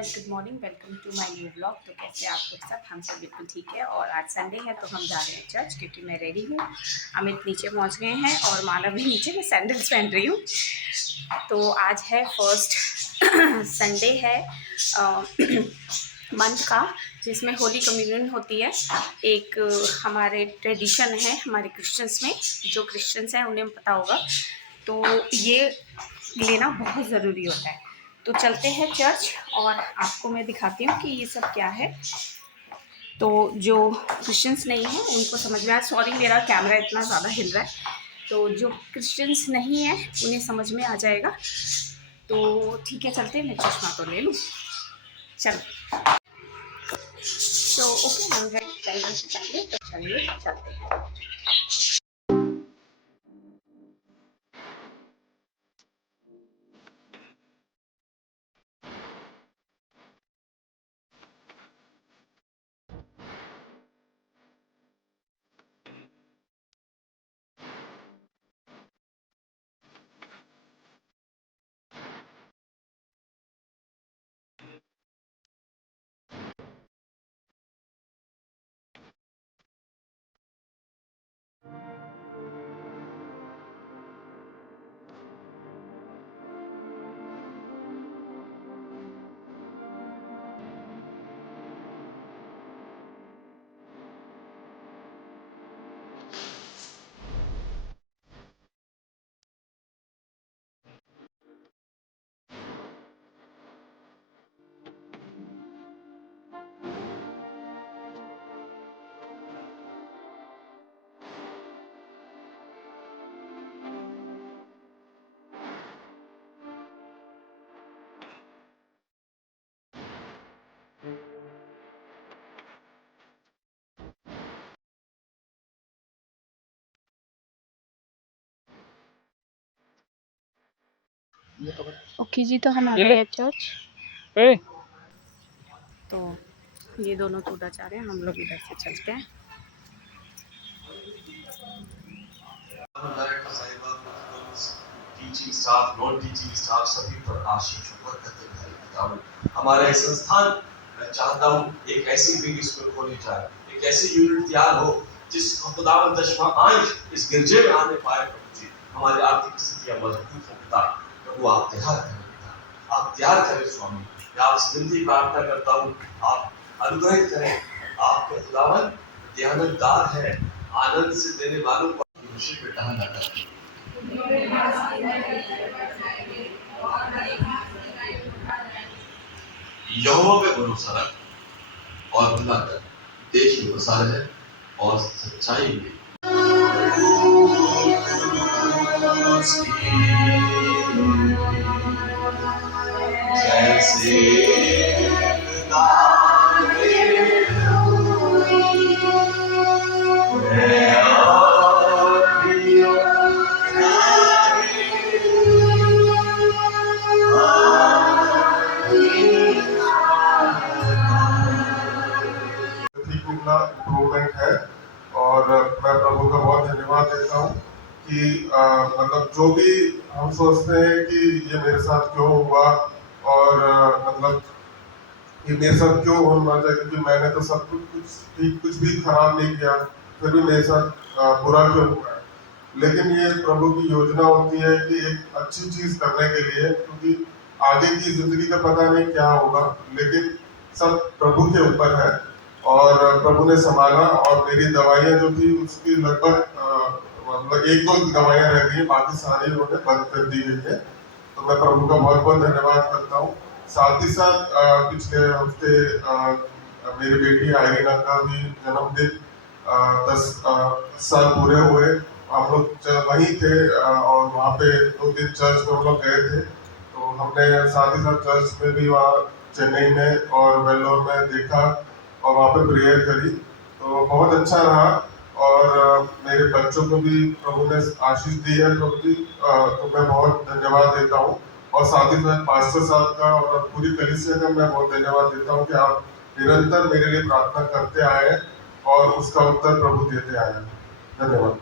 Guys, good morning, welcome to my new vlog. तो कैसे आप लोग सब? हम सब बिल्कुल ठीक है। और आज संडे है तो हम जा रहे हैं चर्च, क्योंकि मैं रेडी हूँ। अमित नीचे पहुँच गए हैं और मानव भी नीचे, मैं सैंडल्स पहन रही हूँ। तो आज है फर्स्ट संडे है मंथ का, जिसमें होली कम्युनियन होती है। एक हमारे ट्रेडिशन है हमारे क्रिश्चियंस में, जो क्रिश्चियंस हैं उन्हें पता होगा। तो ये लेना बहुत ज़रूरी होता है। तो चलते हैं चर्च और आपको मैं दिखाती हूँ कि ये सब क्या है। तो जो क्रिश्चियंस नहीं हैं उनको समझ में आया। सॉरी, मेरा कैमरा इतना ज़्यादा हिल रहा है। तो जो क्रिश्चियंस नहीं है उन्हें समझ में आ जाएगा। तो ठीक है, चलते हैं। मैं चश्मा तो ले लूँ। चलो, तो ओके, हम चलने से पहले तो चलिए चलते हैं। ओके जी, तो हम आ गए हैं चर्च। तो ये दोनों तो उधर जा रहे हैं, हम लोग इधर से चलते हैं। Teaching staff, non teaching staff, सभी पर आशीष और बरकत दिखाई। हमारे संस्थान, मैं चाहता हूँ एक ऐसी बिग स्कूल खोली जाए, एक ऐसी यूनिट तैयार हो जिसको खुदावंद दशमा आंच इस गिरजे में आने पाए। प्रभु जी, हमारी आर्थिक स्थितियां मजबूत हो पिता। प्रभु आप तैयार करें पिता, आप तैयार करें स्वामी। मैं आपसे विनती प्रार्थना करता हूँ, आप अनुग्रहित करें। आपके खुदावंद दयानतदार है, आनंद से देने वालों को खुशी में टहलना करते। यहोवा पे भरोसा रख और भला कर, देश में बसा रहे और सच्चाई में। इम्प्रूवमेंट है और मैं प्रभु का बहुत धन्यवाद देता हूँ कि मतलब जो भी हम सोचते हैं कि ये मेरे साथ क्यों हुआ और मतलब ये मेरे साथ क्यों होना चाहिए, क्योंकि मैंने तो सब कुछ ठीक, कुछ भी खराब नहीं किया, फिर भी मेरे साथ बुरा क्यों हुआ है। लेकिन ये प्रभु की योजना होती है कि एक अच्छी चीज करने के लिए, क्योंकि आगे की जिंदगी का पता नहीं क्या होगा, लेकिन सब प्रभु के ऊपर है। और प्रभु ने संभाला और मेरी दवाइयाँ जो थी उसकी लगभग मतलब 1-2 दवाइयाँ रह गई, बाकी सारी उन्होंने बंद कर दी गई है। तो मैं प्रभु का बहुत बहुत धन्यवाद करता हूँ। साथ ही साथ पिछले हफ्ते मेरी बेटी आयरीना का भी जन्मदिन 10 साल पूरे हुए। हम लोग वहीं थे और वहाँ पे 2 दिन चर्च में हम लोग गए थे। तो हमने साथ ही साथ चर्च में भी वहाँ चेन्नई में और वेल्लोर में देखा और वहाँ पे प्रेयर करी, तो बहुत अच्छा रहा। और मेरे बच्चों को भी प्रभु ने आशीष दी है प्रभु जी, तो मैं बहुत धन्यवाद देता हूँ। और साथ ही साथ पास्टर साहब का और पूरी कलीसिया का मैं बहुत धन्यवाद देता हूँ कि आप निरंतर मेरे लिए प्रार्थना करते आए हैं और उसका उत्तर प्रभु देते आए हैं। धन्यवाद।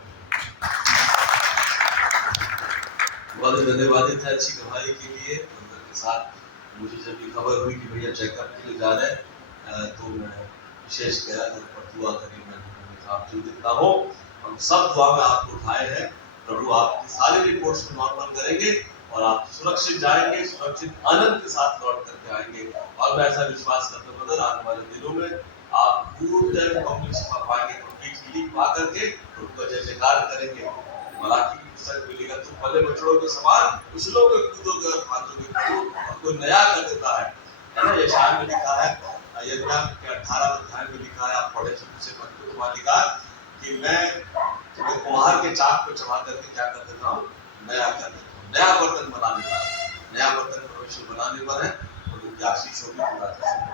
बहुत धन्यवादित है अच्छी गवाही के लिए। के साथ मुझे जब ये खबर हुई कि भैया चेकअप के लिए जा रहे हैं तो मैं विशेष गया घर पर दुआ करी। मैंने कहा आप चिंतित ना हो, हम सब दुआ में आपको उठाए हैं, प्रभु आपकी सारी रिपोर्ट्स को नॉर्मल करेंगे और आप सुरक्षित जाएंगे, सुरक्षित आनंद के साथ लौट करके आएंगे। और मैं ऐसा विश्वास करता हूँ ब्रदर, आने वाले दिनों में आप पूर्ण टाइम पब्लिक सेवा पाएंगे, कंप्लीट हीलिंग पा करके उनको जय जयकार करेंगे। मलाकी की पुस्तक मिलेगा, तुम पले बछड़ों के समान उछलोगे, कूदोगे और फांदोगे, प्रभु हमको नया कर देता है ना। यशायाह में लिखा है, यिर्मयाह के 18 अध्याय में लिखा है, आप पढ़े से वहाँ लिखा कि मैं तुम्हें कुम्हार के चाक को चबा करके क्या कर देता हूँ, नया कर देता हूँ। नया बर्तन बनाने का, नया बर्तन भविष्य बनाने पर है, और उनकी आशीष होगी।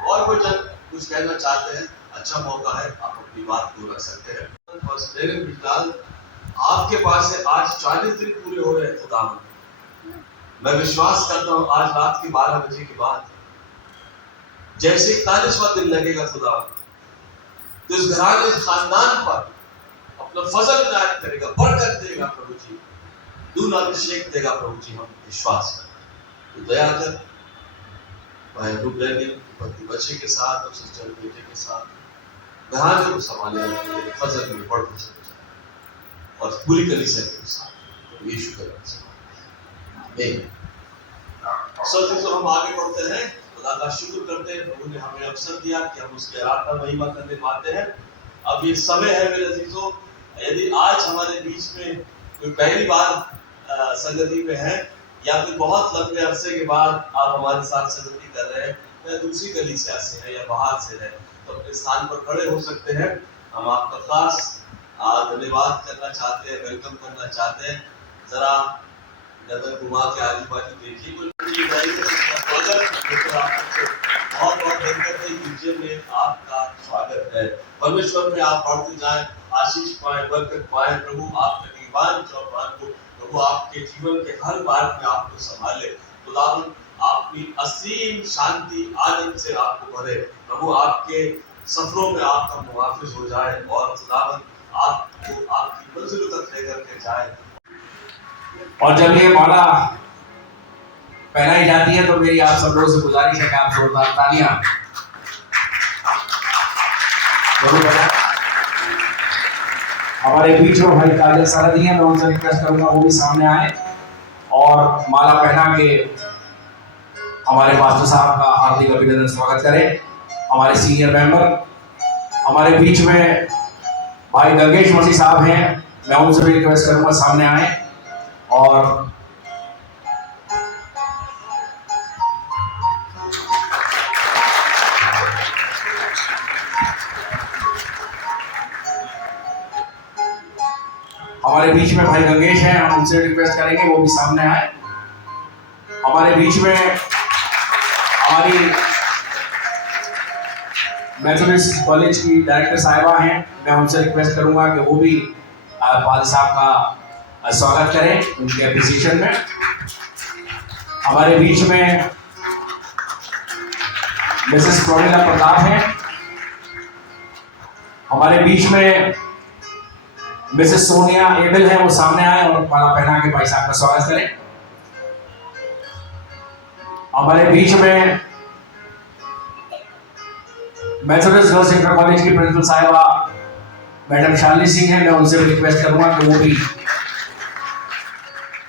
और कोई जब कुछ कहना चाहते हैं, अच्छा मौका है, आप अपनी बात को रख सकते हैं। आपके पास से आज 40 दिन पूरे हो रहे हैं खुदा। मैं विश्वास करता हूँ आज रात के 12 बजे के बाद जैसे 41वां दिन लगेगा खुदा, तो इस घराने इस खानदान पर अपना फजल इनायत करेगा, बरकत देगा प्रभु जी, दूना अभिषेक देगा प्रभु जी। हम विश्वास करते हैं, तो दया कर भाई पति बच्चे के साथ और सिस्टर बेटे के साथ घराने को संभाले, फजल में बढ़ और पूरी कलीसिया के साथ यीशु के नाम से हम आगे बढ़ते हैं। खुदा का शुक्र करते हैं, प्रभु ने हमें अवसर दिया कि हम उसकी आराधना महिमा करने पाते हैं। अब ये समय है मेरे अजीजों, यदि आज हमारे बीच में कोई पहली बार संगति में है या फिर बहुत लंबे अरसे के बाद आप हमारे साथ संगति कर रहे हैं, या दूसरी कलीसिया से है या बाहर से है, तो अपने स्थान पर खड़े हो सकते हैं। हम आपका खास धन्यवाद करना चाहते हैं, वेलकम करना चाहते हैं। जरा नजर घुमा के आजू बाजू देखिए, बहुत बहुत बरकत है। म्यूजियम में आपका स्वागत है। परमेश्वर में आप बढ़ते जाएं, आशीष पाए, बरकत पाए। प्रभु आपके दीवान चौपान को, प्रभु आपके जीवन के हर बात में आपको संभाले। खुदावन आपकी असीम शांति आनंद से आपको भरे। प्रभु आपके सफरों में आपका मुहाफिज हो जाए और खुदावन आपको आपकी मंजिलों तक लेकर के जाए। और जब ये माला पहनाई जाती है तो मेरी आप सब लोगों से गुजारिश है कि आप जोरदार तालियां जरूर बजाएं। हमारे बीच में भाई काजल सारदी हैं, मैं उनसे रिक्वेस्ट करूंगा वो भी सामने आए और माला पहना के हमारे पास्टर साहब का हार्दिक अभिनंदन स्वागत करें। हमारे सीनियर मेंबर हमारे बीच में भाई गंगेश मसीह साहब हैं, मैं उनसे भी रिक्वेस्ट करूंगा सामने आए। और हमारे बीच में भाई गंगेश हैं, हम उनसे रिक्वेस्ट करेंगे वो भी सामने आए। हमारे बीच में हमारी मेथोडिस्ट कॉलेज की डायरेक्टर साहिबा हैं, मैं उनसे रिक्वेस्ट करूंगा कि वो भी पाल साहब का स्वागत करें उनके एप्रिसिएशन में। हमारे बीच में मिसेस प्रोमिला प्रताप हैं, हमारे बीच में मिसेस सोनिया एबल है, वो सामने आए और माला पहना के भाई साहब का स्वागत करें। हमारे बीच में मेथोडिस्ट गर्ल्स इंटर कॉलेज की प्रिंसिपल साहिबा मैडम शालिनी सिंह है, मैं उनसे भी रिक्वेस्ट करूंगा कि वो भी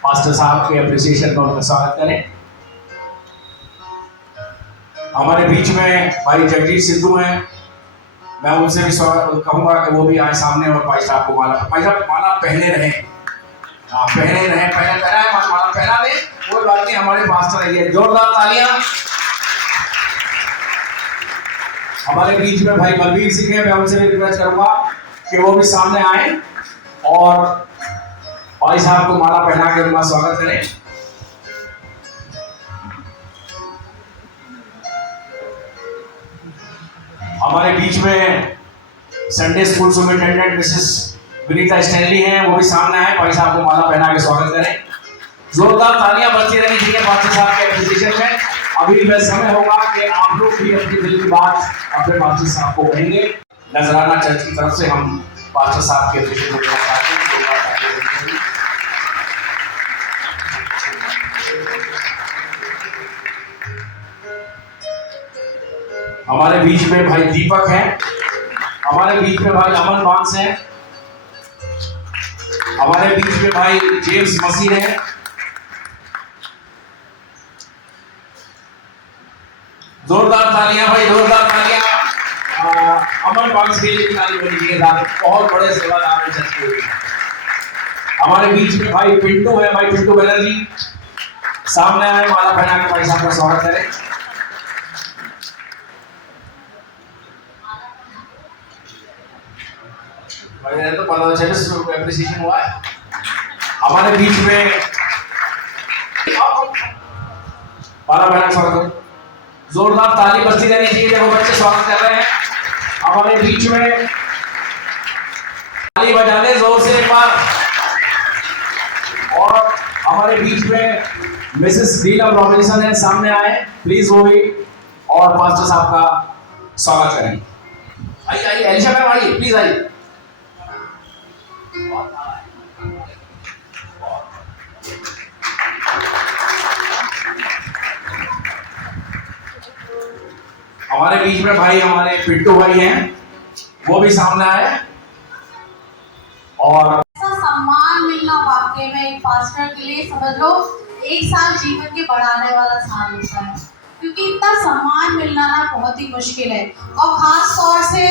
पास्टर साहब के एप्रिसिएशन में उनका स्वागत करें। हमारे बीच में भाई जगजीत सिद्धू हैं, मैं उनसे भी कहूंगा कि वो भी आए सामने और भाई साहब को माला पहने रहें। पहने रहें, पहले पहनाए माला पहना दें, कोई बात नहीं, हमारे पास्टर रहिए। जोरदार तालियां। हमारे बीच में भाई बलबीर सिंह है, मैं उनसे भी रिक्वेस्ट करूंगा कि वो भी सामने आए और भाई साहब को माला पहना के उनका स्वागत करें। हमारे बीच में Sunday school superintendent Mrs Vinita Stanley हैं, वो भी सामने आए, भाई साहब को माला पहना के स्वागत करें। जोरदार तालियां बजती रहनी चाहिए पास्टर साहब के एप्रिसिएशन में। अभी वह समय होगा कि आप लोग भी अपनी दिल की बात अपने पास्टर साहब को कहेंगे। नजराना चर्च की तरफ से हम पास्टर साहब के एप्रिसिएशन को चाहते हैं। हमारे बीच में भाई दीपक हैं, हमारे बीच में भाई अमन बांस हैं, हमारे बीच में भाई जेम्स मसीह हैं, जोरदार तालियां भाई, जोरदार तालियां अमन बांस के लिए ताली बनी चाहिए। बहुत बड़े सेवादार हैं चर्च के। हमारे बीच में भाई पिंटू है, भाई पिंटू बनर्जी सामने आए, माला पहना के भाई साहब का स्वागत करें। भाई तो 15 एप्रिसिएशन हुआ है। हमारे बीच में माला पहना के स्वागत, जोरदार ताली बजती रहनी चाहिए जब बच्चे स्वागत कर रहे हैं। हमारे बीच में ताली बजा दे जोर से एक बार। और हमारे बीच में मिसेस नीलम रॉबिन्सन है, सामने आए प्लीज वो भी, और पास्टर साहब का स्वागत करें। आइए आइए एलिशा मैम आइए, प्लीज आइए। हमारे बीच में भाई हमारे पिंटू भाई हैं, वो भी सामने आए। और ऐसा सम्मान मिलना वाकई में एक पास्टर के लिए समझ लो 1 साल जीवन के बढ़ाने वाला साल होता है, क्योंकि इतना सम्मान मिलना ना बहुत ही मुश्किल है। और खास तौर से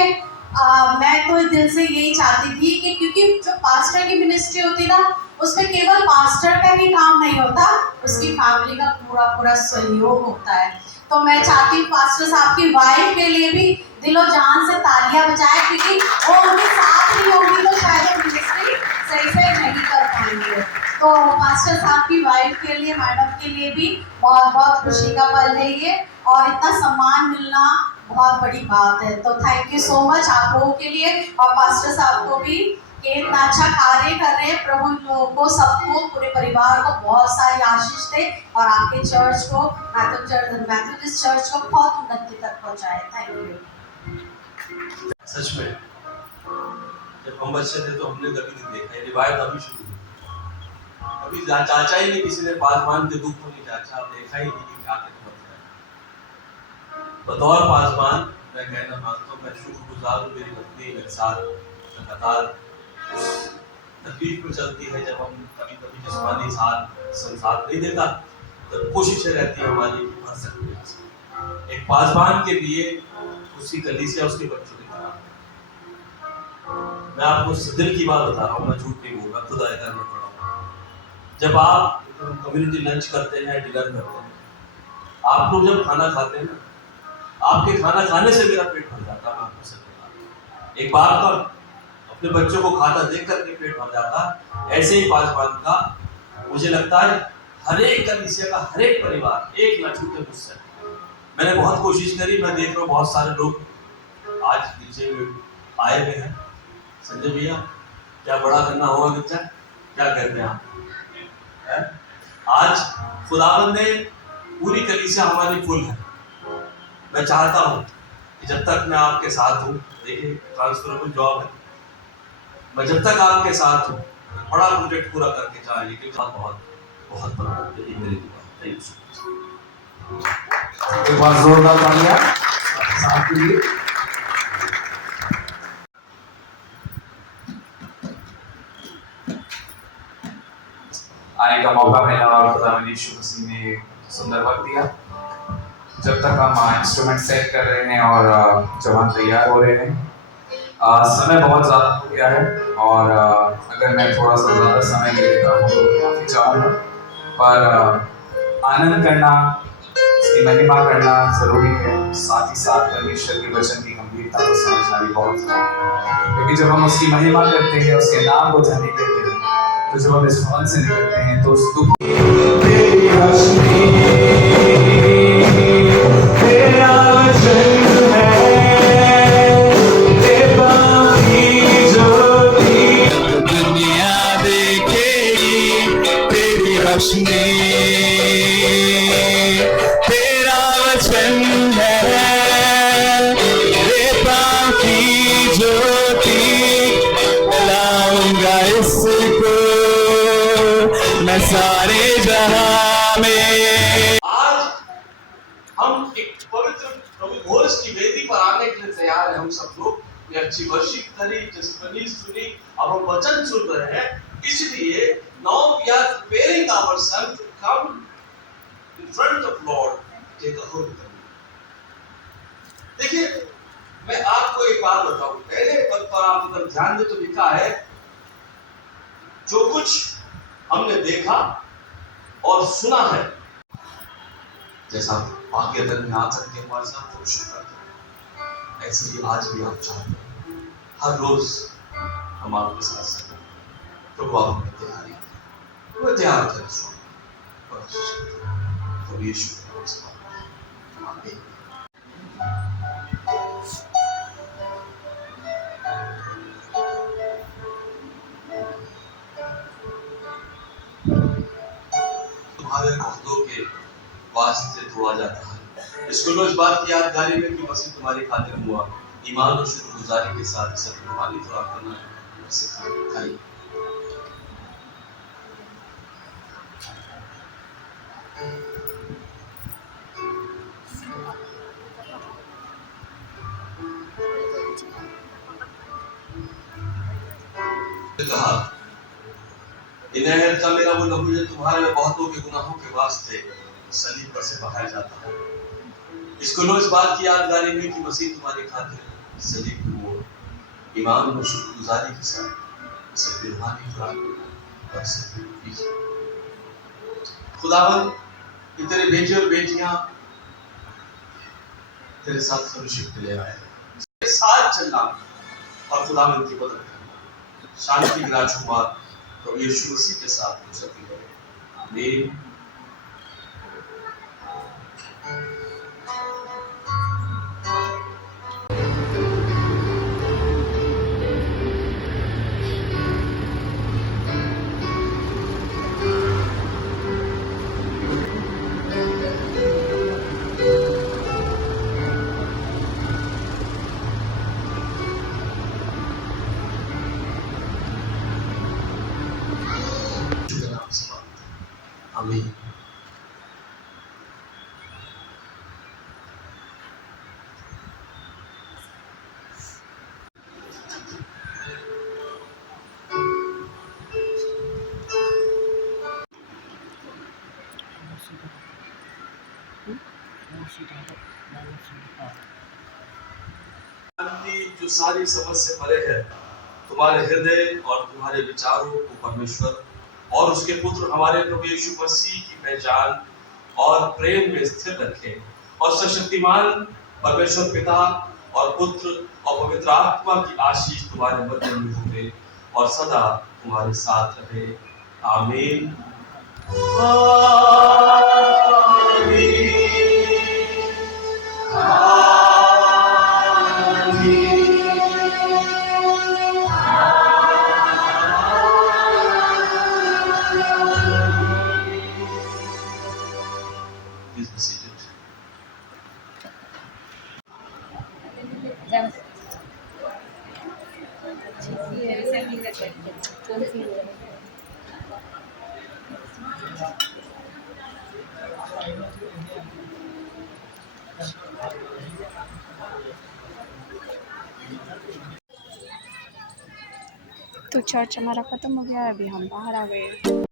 मैं तो दिल से यही चाहती थी कि क्योंकि जो पास्टर की मिनिस्ट्री होती ना, उसमें केवल पास्टर का ही काम नहीं होता, उसकी फैमिली का पूरा सहयोग होता है। तो मैं चाहती हूँ पास्टर साहब की वाइफ के लिए भी दिलो जान से तालियां बजाएं, क्योंकि वो उनके साथ नहीं होगी तो शायद वो मिनिस्ट्री सही से नहीं कर पाएंगे। तो पास्टर साहब की वाइफ के लिए, मैडम के लिए भी बहुत बहुत खुशी का पल है ये, और इतना सम्मान मिलना बहुत बड़ी बात है। तो थैंक यू सो मच आप लोगों के लिए, और पास्टर साहब को भी कि इतना अच्छा कार्य कर रहे हैं। प्रभु लोगों को, सबको, पूरे परिवार को बहुत सारी आशीष दे, और आपके चर्च को, मैथ्यू चर्च को बहुत उन्नति तक पहुंचाए। Thank you. सच में जब हम बच्चे थे तो हमने कभी नहीं देखा, ये रिवायत अभी शुरू हुई। कभी चाचा ही नहीं किसी ने पासवान के दुख को नहीं जांचा, देखा ही नहीं कि क्या होता है। बतौर पासवान मैं कहना मांगता हूँ, मैं शुक्रगुजार हूँ मेरी पत्नी मेरे साथ लगातार तकलीफ में चलती है। जब हम कभी कभी जिस्मानी साथ नहीं देता तो कोशिशें रहती है हमारी कि भर सकते हैं। एक पासवान के लिए उसकी कलीसिया उसके बच्चों की तरह। मैं आपको दिल की बात बता रहा हूँ, मैं झूठ नहीं बोल रहा, खुदा इधर में पड़ा हूँ। जब आप कम्युनिटी लंच करते हैं, डिनर करते हैं, आप लोग जब खाना खाते हैं ना, आपके खाना खाने से मेरा पेट भर जाता है। मैं आपको सच बता रहा हूँ, एक बार का अपने बच्चों को खाता देख करके पेट भर जाता। ऐसे ही पासवान का मुझे लगता है हर एक कलीसिया का हर एक परिवार एक ना छूटे मुझसे। मैंने बहुत कोशिश करी, मैं देख रहा हूँ बहुत सारे लोग आज नीचे आए हुए हैं। संजय भैया क्या बड़ा करना होगा बच्चा, क्या कहते हैं आप? आज खुदावंद ने पूरी कलीसिया हमारी फुल है। मैं चाहता हूँ कि जब तक मैं आपके साथ हूँ, देखिए ट्रांसफरेबल जॉब है, मैं जब तक आपके साथ हूँ बड़ा प्रोजेक्ट पूरा करके चाहिए कि बहुत बहुत बहुत बड़ा ये मेरी दुआ। Thank you. एक बार जोरदार तालियां साहब के लिए। आने का मौका मिला और खुदावंद यीशु मसीह ने सुंदर वक्त दिया। जब तक हम इंस्ट्रूमेंट सेट कर रहे हैं और जब हम तैयार हो रहे हैं, समय बहुत ज़्यादा हो गया है, और अगर मैं थोड़ा सा ज़्यादा समय ले लेता हूँ तो माफ़ी चाहूँगा, पर आनंद करना, इसकी महिमा करना ज़रूरी है। साथ ही साथ परमेश्वर के वचन की गंभीरता को समझना भी बहुत ज़रूरी है, क्योंकि जब हम उसकी महिमा करते हैं, उसके नाम को धन्य देते हैं, तो जब हम इस भवन से निकलते हैं तो उस दुख तेरा वचन है, रेता की ज्योति लाऊंगा इसको मैं सारे जहां में। आज हम एक पवित्र प्रभु घोष की वेदी हम सब लोग ये अच्छी वर्शिप करी, टेस्टिमनी सुनी, अब हम वचन सुन रहे हैं, इसलिए now we are preparing ourselves to come in front of Lord, take a holy communion. देखिए, मैं आपको एक बात बताऊं, पहले पद पर आप अगर ध्यान दें तो लिखा है, जो कुछ हमने देखा और सुना है, जैसा वाक्य में आ सकते हैं हमारे साथ फellowship करते हैं, ऐसे ही आज भी आप चाहते हैं हर रोज हम आपके साथ सकें। प्रभु आप हमें तैयारी करें, हमें तैयार करें तो यीशु के नाम से आमीन। तुम्हारे बहुतों के वास्ते तोड़ा जाता है। इसको लो इस बात की यादगारी में कि मसीह तुम्हारी खातिर हुआ, ईमान और शुक्रगुजारी के साथ इसे तुम्हारी खुराक करना है, इसे खाइए। कहा, इन्हें का मेरा वो लहू जो तुम्हारे बहुतों के गुनाहों के वास्ते सलीब पर से बहाया जाता है। इसको लो इस बात की यादगारी में कि मसीह तुम्हारी खातिर सलीब पर हुआ, ईमान और शुक्रगुजारी के साथ इसे रूहानी खुराक और इसे पीजिए। खुदावन, ये तेरे बेटे और बेटियां तेरे साथ फellowship के लिए आए हैं, तेरे साथ चलना और खुदावन की मदद करना, शांति के राजकुमार प्रभु यीशु मसीह के साथ हो सके। आमीन। आमीन। शांति जो सारी समझ से परे है, तुम्हारे हृदय और तुम्हारे विचारों को परमेश्वर और उसके पुत्र हमारे प्रभु यीशु मसीह की पहचान और प्रेम में स्थिर रखे, और सर्वशक्तिमान परमेश्वर पिता और पुत्र और पवित्र आत्मा की आशीष तुम्हारे मध्य में होवे और सदा तुम्हारे साथ रहे। आमीन। Please be seated. तो चर्च हमारा ख़त्म हो गया है, अभी हम बाहर आ गए।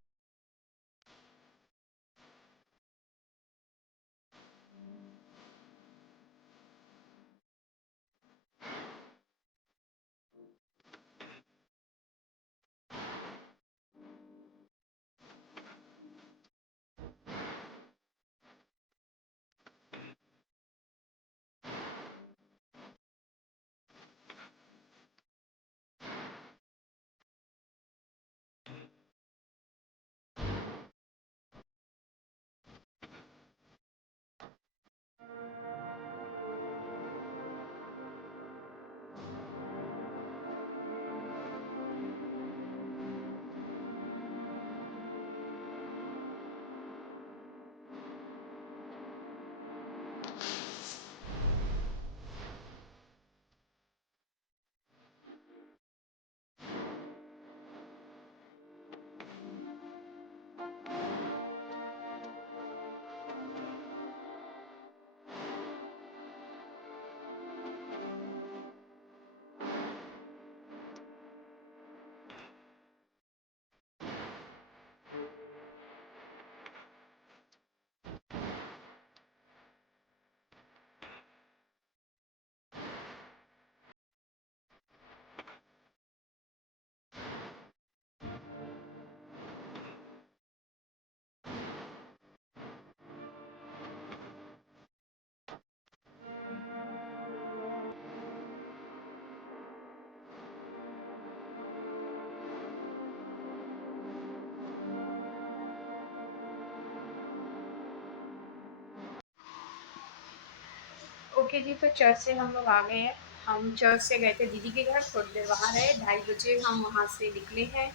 ओके जी, तो चर्च से हम लोग आ गए हैं। हम चर्च से गए थे दीदी के घर, थोड़ी देर वहाँ रहे, 2:30 बजे हम वहाँ से निकले हैं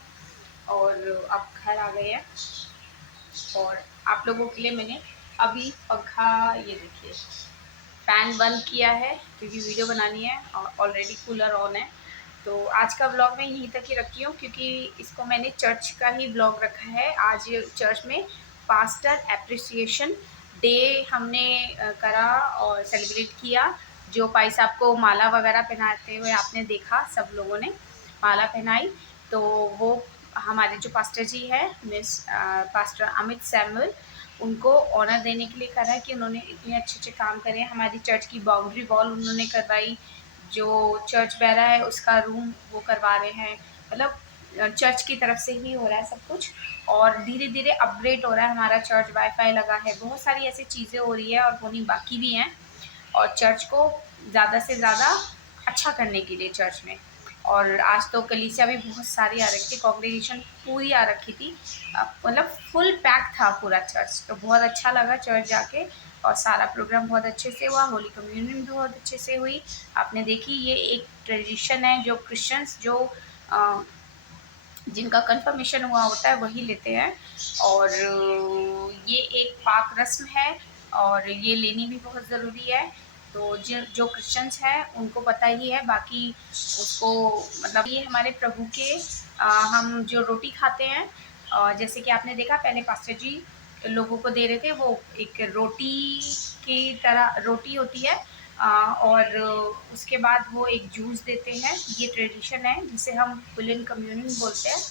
और अब घर आ गए हैं। और आप लोगों के लिए मैंने अभी पंखा, ये देखिए, फ़ैन बंद किया है क्योंकि वीडियो बनानी है और ऑलरेडी कूलर ऑन है। तो आज का व्लॉग मैं यहीं तक ही रखी हूँ क्योंकि इसको मैंने चर्च का ही व्लॉग रखा है। आज चर्च में पास्टर एप्रिसिएशन डे हमने करा और सेलिब्रेट किया। जो भाई साहब को माला वगैरह पहनाते हुए आपने देखा, सब लोगों ने माला पहनाई। तो वो हमारे जो पास्टर जी है पास्टर अमित सैमुअल, उनको ऑनर देने के लिए करा है कि उन्होंने इतने अच्छे काम करे। हमारी चर्च की बाउंड्री वॉल उन्होंने करवाई, जो चर्च बैरा है उसका रूम वो करवा रहे हैं। मतलब चर्च की तरफ से ही हो रहा है सब कुछ और धीरे धीरे अपग्रेड हो रहा है हमारा चर्च। वाईफाई लगा है, बहुत सारी ऐसी चीज़ें हो रही है और होनी बाकी भी हैं। और चर्च को ज़्यादा से ज़्यादा अच्छा करने के लिए चर्च में। और आज तो कलीसिया भी बहुत सारी आ रखी थी, कॉन्ग्रेगेशन पूरी आ रखी थी, मतलब फुल पैक था पूरा चर्च। तो बहुत अच्छा लगा चर्च जाके और सारा प्रोग्राम बहुत अच्छे से हुआ। होली कम्युनियन भी बहुत अच्छे से हुई, आपने देखी। ये एक ट्रेडिशन है जो क्रिश्चियंस जो जिनका कंफर्मेशन हुआ होता है वही लेते हैं। और ये एक पाक रस्म है और ये लेनी भी बहुत ज़रूरी है। तो जो क्रिश्चियंस हैं उनको पता ही है, बाकी उसको मतलब ये हमारे प्रभु के हम जो रोटी खाते हैं, जैसे कि आपने देखा पहले पास्टर जी लोगों को दे रहे थे, वो एक रोटी की तरह रोटी होती है और उसके बाद वो एक जूस देते हैं। ये ट्रेडिशन है जिसे हम होली कम्युनियन बोलते हैं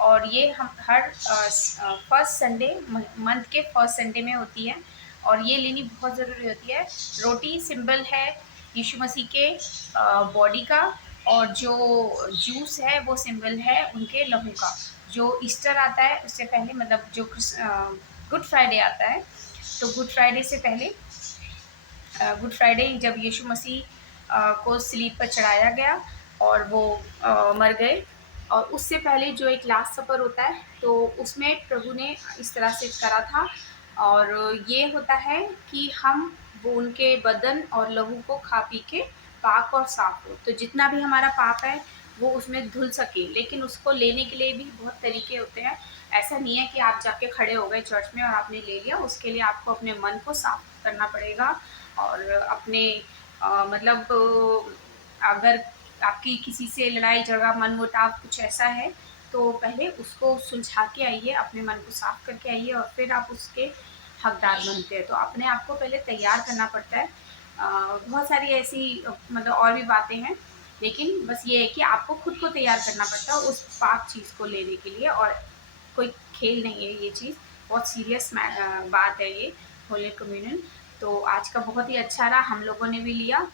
और ये हम हर फर्स्ट संडे, मंथ के फर्स्ट संडे में होती है और ये लेनी बहुत ज़रूरी होती है। रोटी सिंबल है यीशु मसीह के बॉडी का और जो जूस है वो सिंबल है उनके लहू का। जो ईस्टर आता है उससे पहले, मतलब जो गुड फ्राइडे आता है, तो गुड फ्राइडे से पहले, गुड फ्राइडे जब यीशु मसीह को स्लीब पर चढ़ाया गया और वो मर गए, और उससे पहले जो एक लास्ट सपर होता है तो उसमें प्रभु ने इस तरह से करा था। और ये होता है कि हम वो उनके बदन और लहू को खा पी के पाक और साफ हो, तो जितना भी हमारा पाप है वो उसमें धुल सके। लेकिन उसको लेने के लिए भी बहुत तरीके होते हैं। ऐसा नहीं है कि आप जाके खड़े हो गए चर्च में और आपने ले लिया। उसके लिए आपको अपने मन को साफ करना पड़ेगा और अपने मतलब अगर आपकी किसी से लड़ाई झगड़ा मनमुटाव कुछ ऐसा है तो पहले उसको सुलझा के आइए, अपने मन को साफ करके आइए और फिर आप उसके हकदार बनते हैं। तो अपने आप को पहले तैयार करना पड़ता है। बहुत सारी ऐसी मतलब और भी बातें हैं, लेकिन बस ये है कि आपको खुद को तैयार करना पड़ता है उस पाक चीज़ को लेने के लिए। और कोई खेल नहीं है ये चीज़, बहुत सीरियस बात है ये होली कम्युनियन। तो आज का बहुत ही अच्छा रहा, हम लोगों ने भी लिया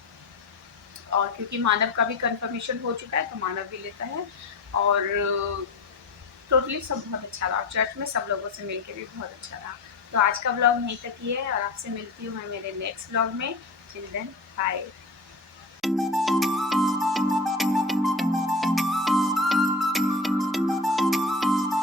और क्योंकि मानव का भी कंफर्मेशन हो चुका है तो मानव भी लेता है। और टोटली सब बहुत अच्छा रहा, चर्च में सब लोगों से मिलके भी बहुत अच्छा रहा। तो आज का व्लॉग यहीं तक ही है और आपसे मिलती हूँ मैं मेरे नेक्स्ट व्लॉग में। Till then bye.